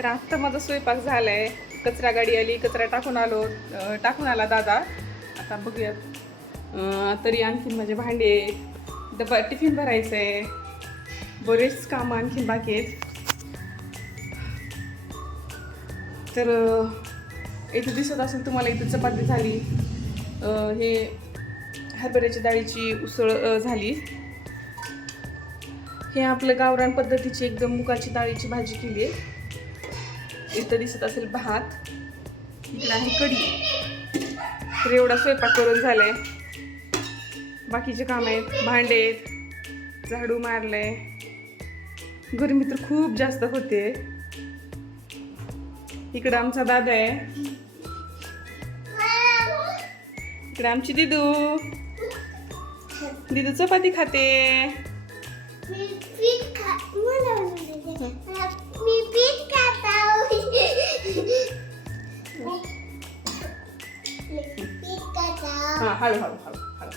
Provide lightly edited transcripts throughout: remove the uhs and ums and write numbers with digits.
तर आता माझा स्वयंपाक झालाय. कचरा गाडी आली, कचरा टाकून आला दादा. आता बघूयात. तरी आणखीन माझे भांडे, डबा, टिफिन भरायचं आहे, बरेच कामं आणखीन बाकी आहेत. तर इथे दिसत असेल तुम्हाला, इथे चपाती झाली, हे हरभऱ्याच्या डाळीची उसळ झाली. हे आपलं गावरान पद्धतीची एकदम मुगाची डाळीची भाजी केली आहे. इथं दिसत असेल भात, इकडे आहे कढी. तर एवढा स्वयंपाक करून झालाय. बाकीचे काम आहेत, भांडे आहेत, झाडू मारलंय. गरमी तर खूप जास्त होते. इकडं आमचा दादा आहे, इकडे आमची दिदू चपाती खाते. हा, हळू हळू हळू हळू.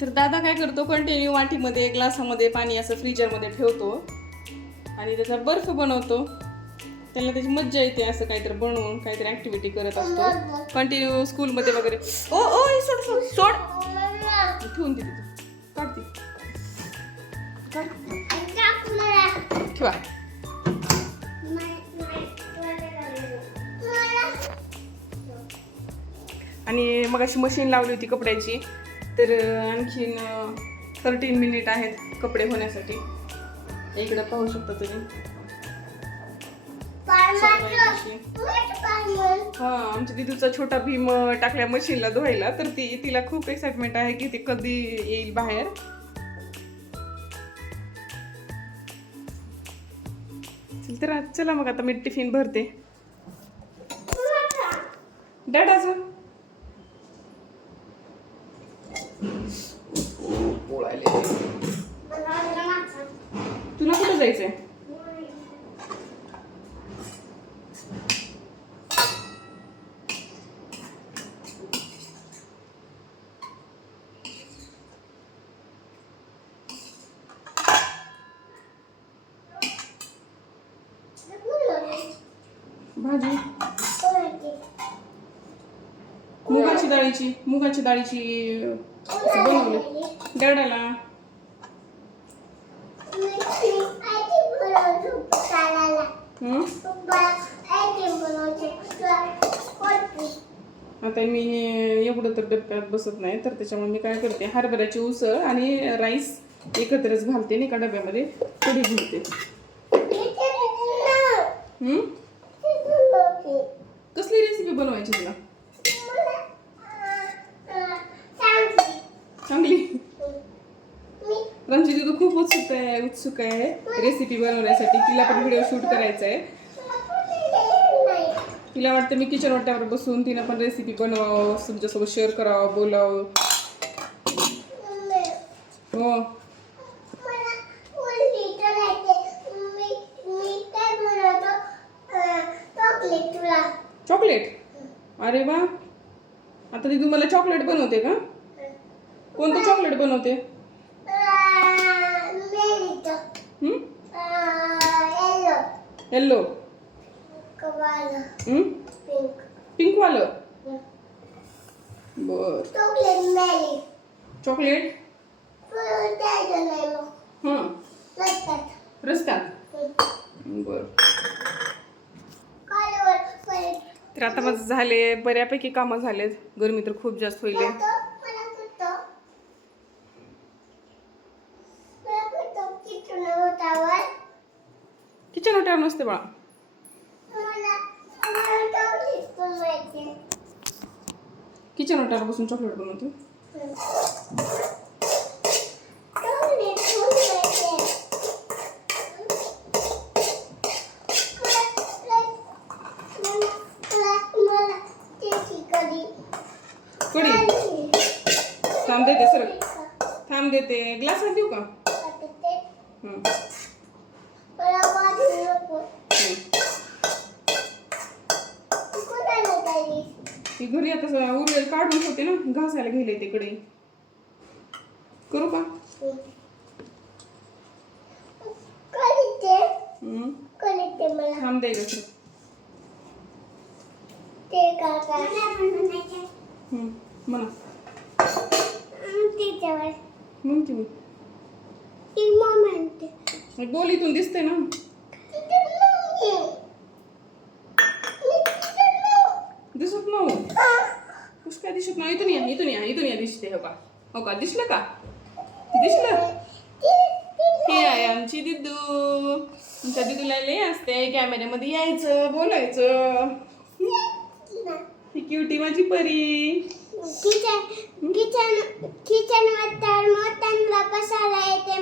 तर दादा काय करतो, कंटिन्यू वाटीमध्ये ग्लासामध्ये पाणी असं फ्रीजरमध्ये ठेवतो आणि त्याचा बर्फ बनवतो. त्याला त्याची मज्जा येते असं काहीतरी बनवून, काहीतरी ऍक्टिव्हिटी करत असतो कंटिन्यू स्कूलमध्ये वगैरे. ओ ओ सोड सोड सोड, ठेवून दे तिथं, काढते ठेवा. आणि मग अशी मशीन लावली होती कपड्याची. तर आणखीन 13 मिनिट आहेत कपडे होण्यासाठी. इकडे पाहू शकता तुम्ही. हा, आमच्या दिदूचा छोटा भीम टाकल्या मशीनला धुवायला. तर तिला खूप एक्साइटमेंट आहे की ती कधी येईल बाहेर. तर चला मग आता मी टिफिन भरते. डॅडाचं तुला कुठं जायचंय? भाजी मुगाची डाळीची बनवली डॅडाला. आता मी एवढं तर डब्यात बसत नाही, तर त्याच्यामुळे मी काय करते, हरभऱ्याची उसळ आणि राईस एकत्रच घालते नाही का डब्यामध्ये. कढी घालते. कसली रेसिपी बनवायची तुला? चांगली. रंजित तू खूप उत्सुक आहे रेसिपी बनवण्यासाठी. तिला पण व्हिडिओ शूट करायचा आहे. तिला वाटतं मी किचन वाट्यावर बसून तिनं पण रेसिपी बनवावं, तुमच्यासोबत शेअर करावं, बोलावं. हो, चॉकलेट. अरे वा, आता ती तुम्हाला चॉकलेट बनवते का? कोणतं चॉकलेट बनवते? येल्लो, पिंक वालं. बर, चॉकलेट रस्त्यात. बर, तर आता माझं झाले, बऱ्यापैकी कामं झालेत. गरमी तर खूप जास्त होईल. किचन वाट्यावर नसते बाळा. किचन वाट्यावर बसून चॉकलेट बनवतो. कढी थांब देते, सर थांब देते. ग्लासात देऊ का? ती घरी आता उरलेलं काढून होते ना, घासायला गेले ते कढई. करू का? थांब दे गं. म्हणा म्हणते मी बोल, इथून दिसते ना. दिसत नव्ह कुछ काय दिसत नाही. इथून या, इथून या, इथून या. दिसते हो का? हो का? दिसलं का? दिसलं? हे आहे आमची दिदू. आमच्या दिदूला लय असते कॅमेऱ्यामध्ये यायचं, बोलायचं. ही क्युटी माझी परी. किचन मोत्यांना बसायला येते.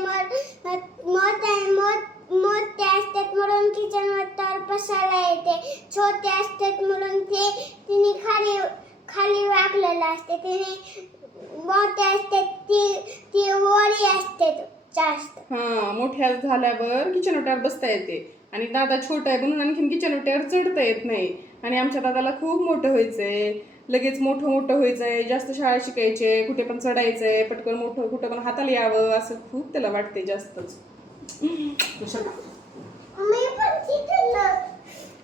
मोठे असतात म्हणून किचन मोत्यावर बसायला येते. छोटे असतात म्हणून तिने खाली वाकलेलं असते. तिने मोठे असतात ती वरी असते जास्त. हा, मोठ्या झाल्यावर किचन ओट्यावर बसता येते. आणि दादा छोटा आहे म्हणून आणखीन किचन ओट्यावर चढता येत नाही. आणि आमच्या दादाला खूप मोठं व्हायचंय, लगेच मोठं व्हायचंय, जास्त शाळा शिकायचे, कुठे पण चढायचंय, पटकन मोठं कुठं पण हाताला यावं असं खूप त्याला वाटते जास्तच.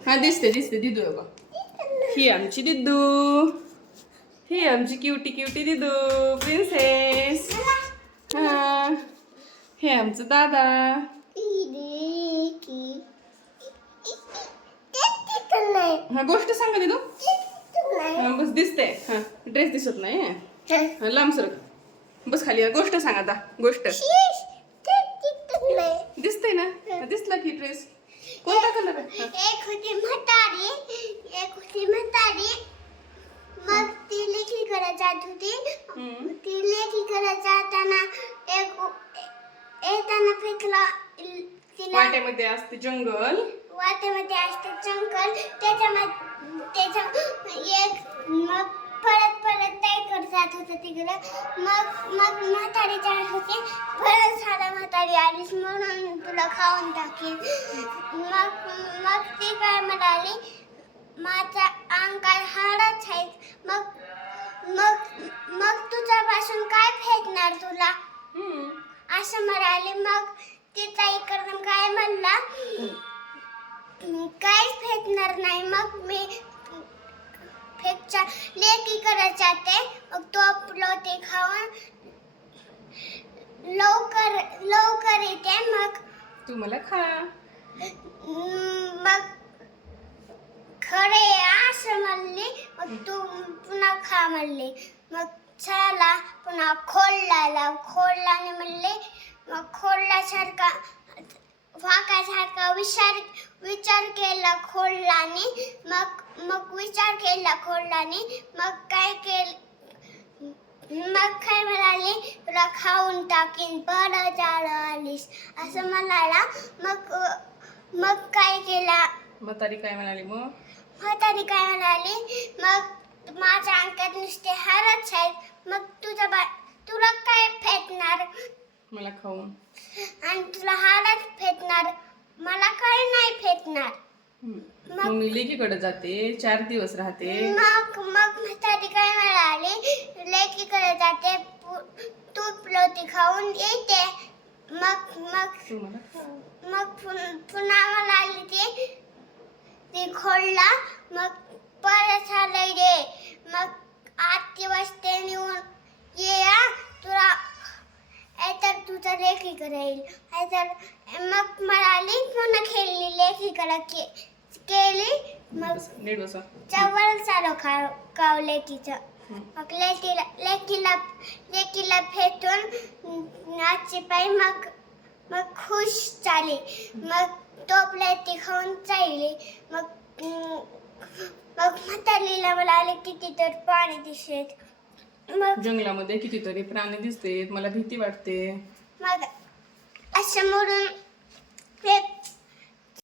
हा, दिसते दिदू बघा. ही आमची दिदू, ही आमची क्युटी दिदू, प्रिन्सेस. हा, हे आमचं दादा. हा, गोष्ट सांगा दिदू. बस दिसते. हा, ड्रेस दिसत नाही. लांब सरक, बस खाली. गोष्ट सांग आता. गोष्ट दिसते ना? दिसला की ड्रेस. कोणता कलर आहे? एक होती म्हातारी. मग ती लेखी करत जात होती. ती लेखी करत जाताना येताना फेकला तिला. वाट्यामध्ये असते जंगल. वाट्यामध्ये असते जंगल. त्याच्या मग परत ताईकडे जात होतं तिकडं. मग म्हातारी जात होती. परत साधा म्हातारी आलीस म्हणून तुला खाऊन टाकीन. मग ती काय म्हणाली, माझ्या अंगात हाडच आहेत. मग तुझ्यापासून काय फेकणार तुला असं म्हणाली. मग ती ताईकडून काय म्हणला, काहीच फेकणार नाही. मग मी फेकच्या लेकी करत जाते. मग तो आपलं ते खाऊन लवकर येते. मग तू मला खा. मग खरे असं म्हणली. मग तू पुन्हा खा म्हणली. मग चला पुन्हा खोडल्याने म्हणले. मग खोडल्यासारखा वाकासारखा विचार केला खोडल्याने. मग विचार केला खोडल्याने. मग काय म्हणाले, तुला खाऊन टाकीन, बरं झालं आलीस असं म्हणाला. मग काय केला, म्हातारी काय म्हणाली? म्हातारी काय म्हणाली, मग माझ्या अंगात नुसते हारच आहेत. मग तुला काय फेकणार, मला खाऊन. आणि तुला हारच फेकणार, मला काय नाही फेकणार. मग मी लेकीकडे जाते, 4 दिवस राहते. मग म्हातारी काय म्हणाली, लेकीकडे जाते, तूप लोटी खाऊन येते. मग पुन्हा म्हणाली ती खोडला. मग परत आलंय रे. मग 8 दिवस ते निघून ये, तुला तर तुझं लेकीकडे येईल. मग म्हणाली पुन्हा खेळली, लेकीकडे केली. मग जवळ चालू काव लेकीचं. मग लेकीला फेटून आजची पाय. मग खुश झाली. मग टोपल्या ती खाऊन चालली. मग म्हातारीला म्हणाले किती तर पाणी दिसत. मग जंगलामध्ये कितीतरी प्राणी दिसते, मला भीती वाटते. मग असं म्हणून